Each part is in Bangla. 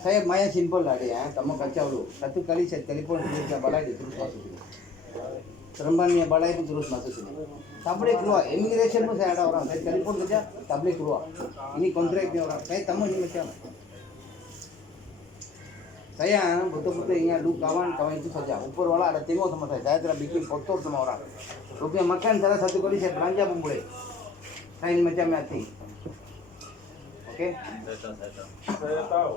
Saya maya simple lah dia, kamu kacau dulu. Satu kali saya telepon dia balai dia terus masuk sini. Serembannya balai pun terus masuk sini. Tak boleh keluar. Immigration pun saya ada orang. Saya telepon saja, tak boleh keluar. Ini kontraknya orang. Saya tamu ini macam. Saya betul-betul ingat dulu kawan itu saja. Upur wala ada tengok sama saya. Saya telah bikin foto sama orang. Rupanya makan salah satu kali saya belanja pun boleh. Saya ini macam hati. Oke? Saya tahu.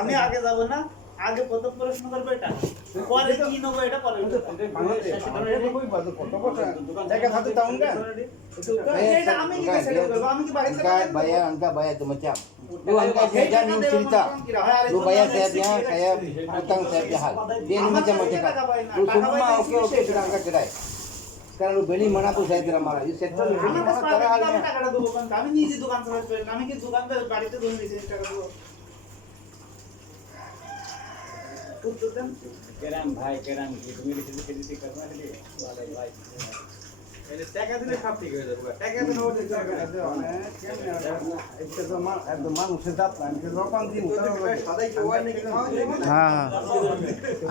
আমি আগে যাব না আগে প্রথম প্রশ্ন করবে এটা পরে কি নেবো এটা পরে এটা আমি কি সেট করব আমি কি বাড়িতে angka bayar itu macam lu angka saja lu cerita lu bayar saya utang saya hal dia ini macam lu semua oke sudah angkat cerai sekarang lu beli mana pun saya tidak marah itu settle আমি টাকাটা দেবো আমি নিজে দোকান চালাতে আমি কি দোকানদার বাড়িতে ধরে দিয়েছি টাকা দেবো কেরাম ভাই কেরাম কি তুমি কিছু করবা নাকি ভাই এটা টাকা দিলে সব ঠিক হয়ে যাবে টাকা দিলে ওটা একদম মানুষের দাঁত নাই রকম দিন সদাই কোয়া নাকি হ্যাঁ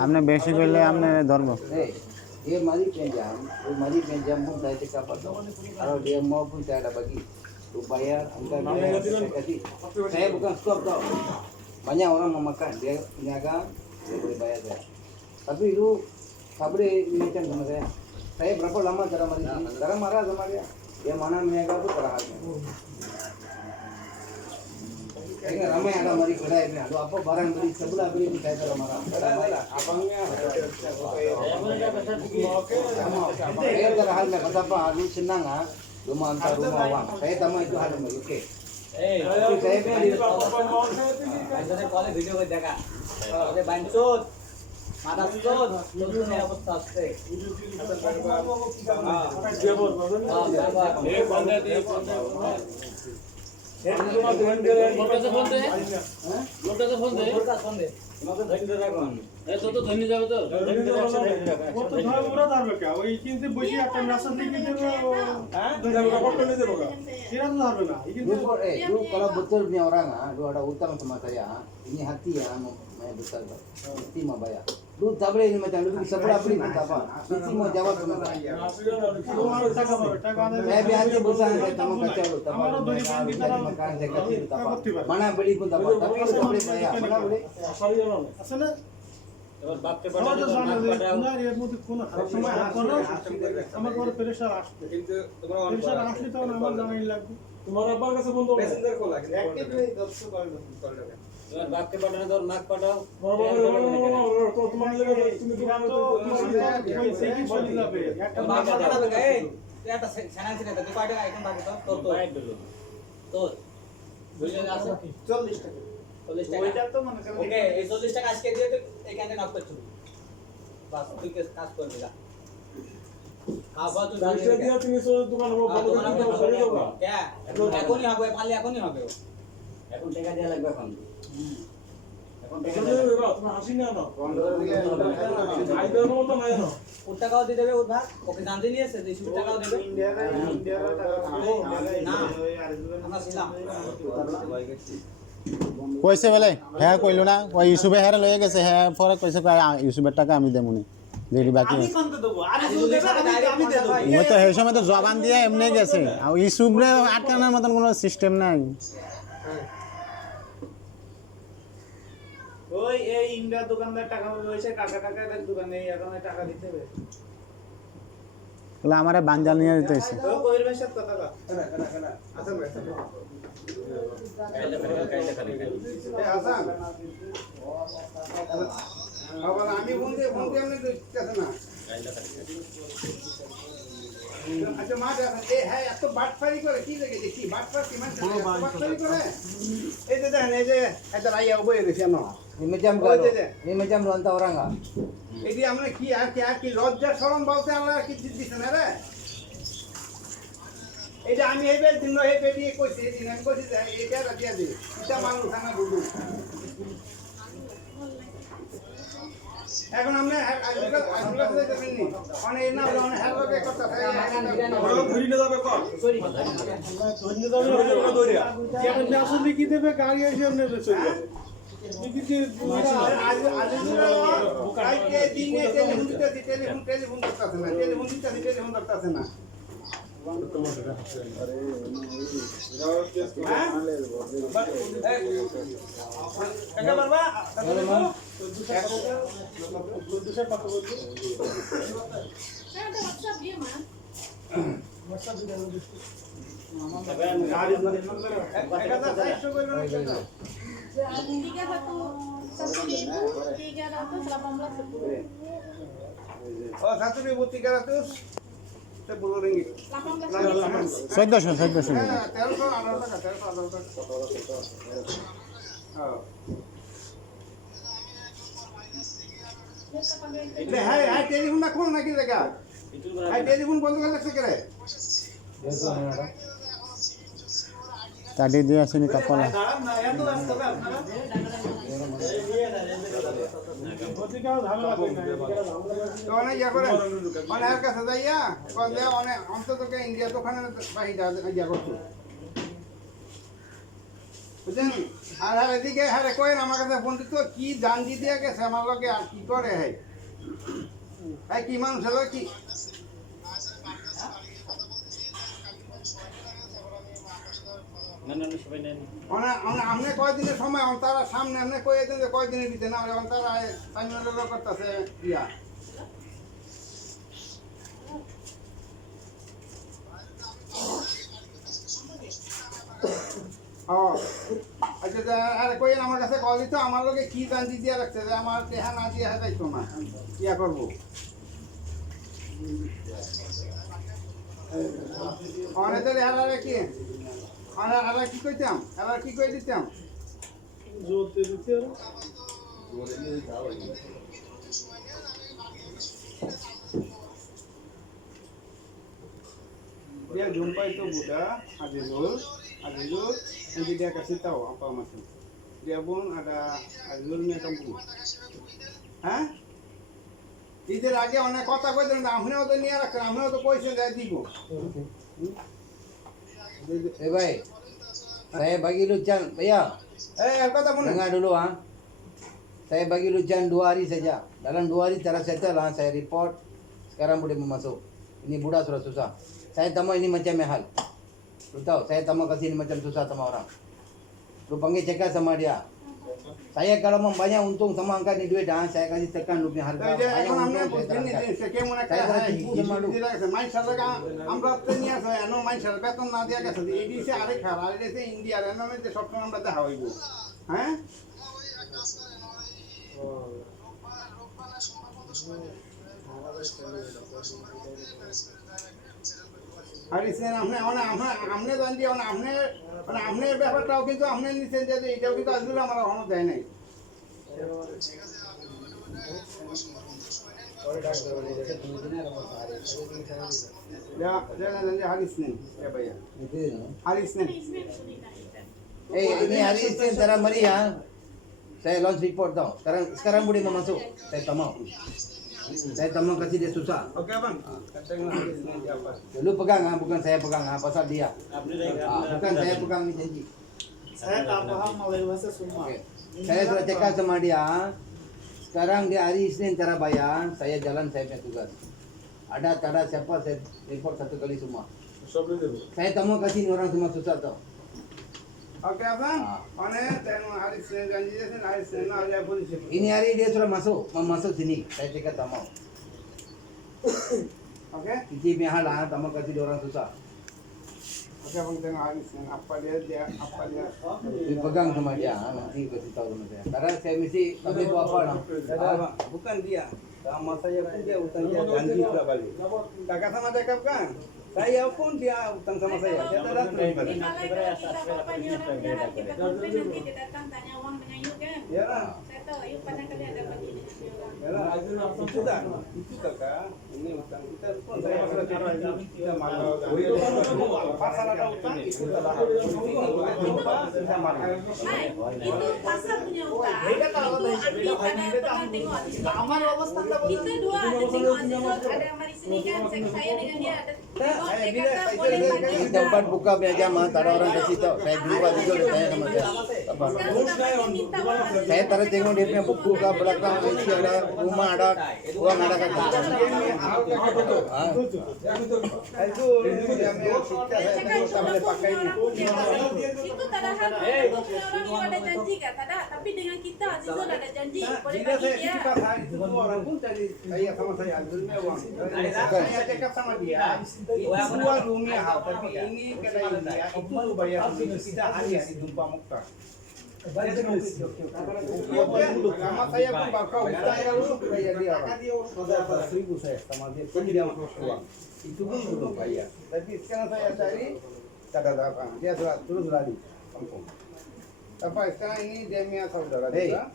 আপনি বেশি করলে আপনি ধরবো dia mari pinjam pun saya cakap apa kalau dia mau pun saya ada bagi lu bayar angka saya kasih saya bukan stop tau banyak orang mau makan dia niaga dia boleh bayar saya tapi itu tak boleh macam sama saya berapa lama cara mari sini sekarang marah sama dia mana niaga tu terhadap saya ramai ada mari kedai ni lu apa barang beli sebelah beli saya cara marah abangnya saya terhal में betapa lu senang ah lu mau antar rumah uang saya sama itu hal yang oke saya বাইরে কলে ভিডিও করে দেখা ওকে বাইনচোদ মাদাচোদ নতুন অবস্থা আছে lu kalau betul punya orang lu ada utang sama saya ini hati ya mau besar mesti mau bayar lu tak boleh ini macam lu sebelah beli apa mesti mau jawab sama saya saya biar dia besar saya kamu kacau lu makan saya kasih mana beli pun tak tapi lu tak boleh bayar mana boleh আসলে এবার বাপকে সমাজে পাঠাবো জানা যে এর মধ্যে কোন সময় আমার বড় প্রেসার আসবে কিন্তু তোমরা অন প্রেসার আসলে তখন আমার জানাই লাগবে তোমার আব্বার কাছে বন্ধ হবে প্যাসেঞ্জার কোলা কিন্তু অ্যাক্টিভলি 10 কল দেবে এবার বাপকে পাঠানো তোর মাক পাঠাও তোমার জায়গায় তুমি দোকানে তো ওই সেটি চলে যাবে একটা বাপ পাঠাবে এই এটা সেনা ছিল তো কয় টাকা আইটেম বাকি তোর তোর বুঝলে আছে 40 টাকা 40 টাকা ওইটা তো মনে করেন ওকে এই 40 টাকা আজকে দিয়ে তো এখানে নক করছো বাস তুই কাজ করবি না খাওয়া তো জানি পয়সা দিয়ে তুমি সব দোকানে বন্ধ করে দিতে হবে কে এখনই হবে পারলে এখনই হবে এখন টাকা দেয়া লাগবে এখন এখন টাকা দেয়া লাগবে তুমি হাসি না না আইদার মতো নাই না ওর টাকাও দিয়ে দেবে ওর ভাগ ওকে জানতে নিয়েছে 200 টাকাও দেবে ইন্ডিয়ার টাকা না আমরা ছিলাম কইছে বলে হ্যাঁ কইলো না ওই ইউসুফে হ্যাঁ লয়ে গেছে হ্যাঁ পরে কইছে ইউসুফের টাকা আমি দেবনি যেটি বাকি আমি কোন দেব আরে তুমি দেবে আমি দেব ওই তো এই সময় তো জবান দিয়ে এমনি গেছে আর ইউসুফরে আটকানোর মতন কোনো সিস্টেম নাই ওই এই ইন্ডিয়ার দোকানদার টাকা রয়েছে কাকা দোকানে এখন টাকা দিতে হবে বলে আমারে বাঞ্জাল নিয়ে দিতে হইছে তো কইর ভাই সাথে কথা আচ্ছা ভাই কাইলে আসান বাবা আমি বলতে আপনি কাছে না আচ্ছা মা এ হ্যাঁ এত বাটফারি করে কি লাগে দেখি বাটফার কি মানে বাটফারি করে এই যে দেখেন এই যে এটা রাইয়া বই গেছে না ini macam lu hantar orang nggak এই যে আমরা কি আর কি লজ্জা শরম বলতে আমরা কি দিতেন রে এই যে আমি এইবার দিন এই বেটি কইছি দিন আমি কইছি যে এইটা রাখিয়া দে এটা মানুষ না বুঝু এখন আমরা আজকাল দেখেন নি অনেক না অনেক হেলকে করতে ওরা ধরি না যাবে কর ধরি না যাবে ধরিয়া কেমন আসলে কি দেবে গাড়ি এসে নেবে চলে যাবে কালকে দিনে টেলিফোন করতেছে না কাকা বাবা Oh, 1.300 10 ringgit. 1400 1300 Oh. Hai telepon nak kau nak kita kan? Hai telepon বন্ধ করে রাখছে কে রে? কাটি দিয়ে আসেনি কাপলা তো অনেক ইয়া করে অনেক কাছে যাইয়া কলে অনেক অন্তত ইন্ডিয়া তো ওখানে বাহি ইয়া করছো বুঝছেন আর এদিকে হ্যাঁ কয়েন আমার কাছে ফোন দিত কি জানজি দিয়ে গেছে আমার লোকে আর কি করে হ্যাঁ কি মানুষ হলো কি আপনি কয়দিনের সময় তারা সামনে আপনি কয়ে দেন যে কয়দিনের দিতে না তারা তামিলনাড়ু করতেছে ইয়া আচ্ছা আরে কই আমার কাছে কল দিত আমার লোকে কি জানজি দিয়ে রাখছে যে আমার দেহা না দিয়ে যাইতো না ইয়া করবো অনেক হারারে কি হারা কি কইতাম হারা কি কই দিতাম জোরতে দিতে dia jumpa itu Buddha Azizul nanti dia kasih tahu apa maksud dia pun ada Azizulnya kampung hah ঈদের আগে অনেক কথা কইতেন আপনিও তো নিয়ে রাখছেন আপনিও তো কইছেন যে দিব Eh baik, saya bagi lu Chan, ya. কথা মনে Dengar dulu ah. Saya bagi lu Chan 2 hari saja. Dalam 2 hari cara settle lah, saya report. Sekarang boleh masuk. Ini budak sudah susah. Saya tahu ini macam hal. Lu tahu, saya tahu kasih ini macam susah sama orang. Lu panggil cekak sama dia. Saya kalau mau banyak untung sama angkat ni duit dah, saya kasih tekan lu punya harga. এখন আমরা কেমন একটা মাইনসারকে আমরা তো নিয়ে আসে এনো মাইনসার বেতন না দিয়া গেছে এডিসে আরেক হার আর এডিসে ইন্ডিয়ার এনো যে সবসময় আমরা দেখা হইব হ্যাঁ হারিসেন আপনি জান দিয়ে আপনার ব্যাপারটাও কিন্তু আপনি নিছেন যে এটাও কিন্তু আসলে আমার এখনো দেয় নাই Harisnen ya Baya Harisnen Ini hari ini antara Maria. Saya launch report tau. Sekarang boleh masuk. Saya tak mau. Saya tak mau kasih dia susah. oke bang tengok Harisnen apa Lu pegang ah, bukan saya pegang ah, pasal dia. Bukan saya pegang ni janji. saya tak paham Malay bahasa semua. Okey. Saya sudah cakap sama dia. Sekarang dia hari Isnin cara bayar, saya jalan saya punya tugas. Ada tak ada siapa saya report satu kali semua. সব নিয়ে দেবো Saya tak mau kasih ni orang semua susah tau. oke bang অনেক tengok Harisnen janji dia Harisnen na dia polisi Ini hari dia sudah masuk, mau masuk sini. Saya cakap tak mau. oke Iji punya hal lah, tak mau kasih dia orang susah. oke bang tengok Harisnen apa dia Dia pegang sama dia, nanti kasih tahu sama saya. Karena saya mesti tak boleh buat apa lah. bukan dia sama saya pun dia utang dia janji sudah balik kakak sama cakap kan saya pun dia utang sama saya tak datang balik Kalau kita bapaknya orang jahat, kita komplain nanti dia datang tanya uang dengan you kan? ya lah Settle. Ayun pa na kami ada begini dengan dia orang. Yalah, itu kakak, ini utang kita pun saya masalah kita malu. Pasal ada utang itu adalah kita malu. Hai, itu pasar punya utang. Beda kalau Itu dari Andi pada pernah tengok Aziz. Aman lolos tanda Kita dua ada tengok Aziz, ada yang mari sini kan, saya dengan dia ada. Tengok, dia kata boleh bagi Di tempat buka punya mah, tak ada orang kasih tahu. Saya dulu waktu itu saya sama dia. Apa? Sekarang sudah bagi minta uang Aziz. Saya taruh tengok dia punya buku ke belakang, isi ada rumah ada, uang ada kan. Itu yang kita saya tak boleh pakai ini. Itu tak ada hal orang yang ada janji kan, tak ada. Tapi dengan kita Aziz ada janji, boleh Jika bagi saya dia. cakap hari itu dua orang pun tadi saya sama saya ambilnya uang. Saya cakap sama dia, itu dua rumah hal, tapi ini kedai dia itu lu bayar sendiri, tidak hanya di Dumpa Mukhtar. Lama saya pun bakal utang dulu bayar dia orang. 100.000 saya sama dia, pun dia uang. Itu pun belum bayar. Tapi sekarang saya cari, tak ada apa. Dia terus lari kampung. Apa sekarang ini dia punya saudara Hei, juga.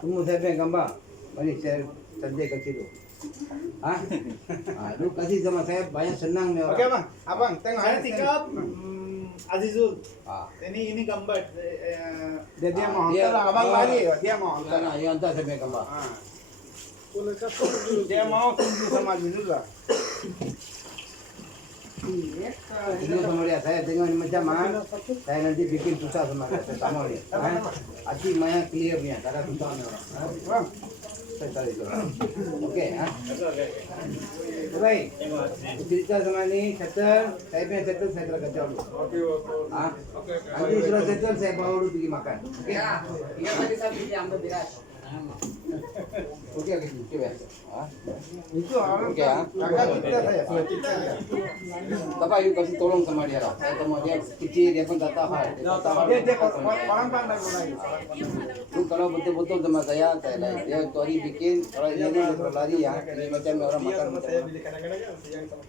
tunggu saya punya gambar. Mari saya kerja ke situ. Hah? Lu kasih sama saya banyak senang nih orang. Oke bang, abang tengok Saya hari tikap Azizul. Ah, Ini gambar. dia mau Dia- hantar, abang lari, dia mau hantar. sana, yang hantar saya punya gambar. Ah. Dia mau tunggu sama Azizul lah. Itu sama dia, saya tengok ini macam mana. Saya nanti bikin susah sama dia, saya tak mau dia. Hati Maya clear punya, tak ada susah nih orang. Bang, Saya tahu itu. Oke, ha? Baik. Cerita sama ini, settle. Saya punya settle, saya kena kerja dulu. Ha? Nanti sudah settle, saya bawa dulu pergi makan. Oke? Iya, tadi saya pergi ambil beras. Oke, oke, biasa. Ha? itu orang Oke, ha? kakak kita saya, sudah kita ya. Tapi ayo kasih tolong sama dia lah. Saya sama dia kecil, dia pun tak tahu. Dia tak tahu. Dia orang pandai mulai. Lu kalau betul-betul sama saya lain. Dia tuari bikin, kalau ini dia terlalu lari ya. Ini macam orang makan macam.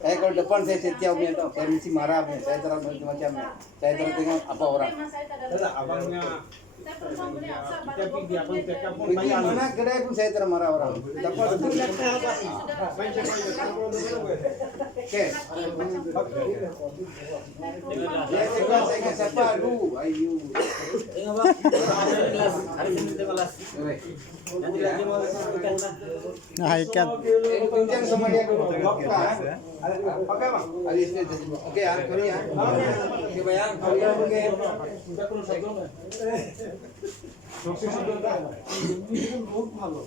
Saya kalau depan saya setia punya tau. Saya mesti marah punya. Saya terus macam. Saya terus tengok apa orang. Saya tak ada. Tidak, abangnya Saya perempuan boleh asal tapi dia pun cakap pun Itu bayar. mana kedai pun saya terus marah orang. Dapat betul. Oke. Dia cakap saya ingat siapa lu. Ayu. Tengok bang, hari ini tengok las. Nanti lagi mau ikan bang. Nah, ikan. Pinjam sama dia dulu. Oke, Oke bang. Alis ni oke ya, sorry ya. Oke bayang, oke. বহুত ভালো।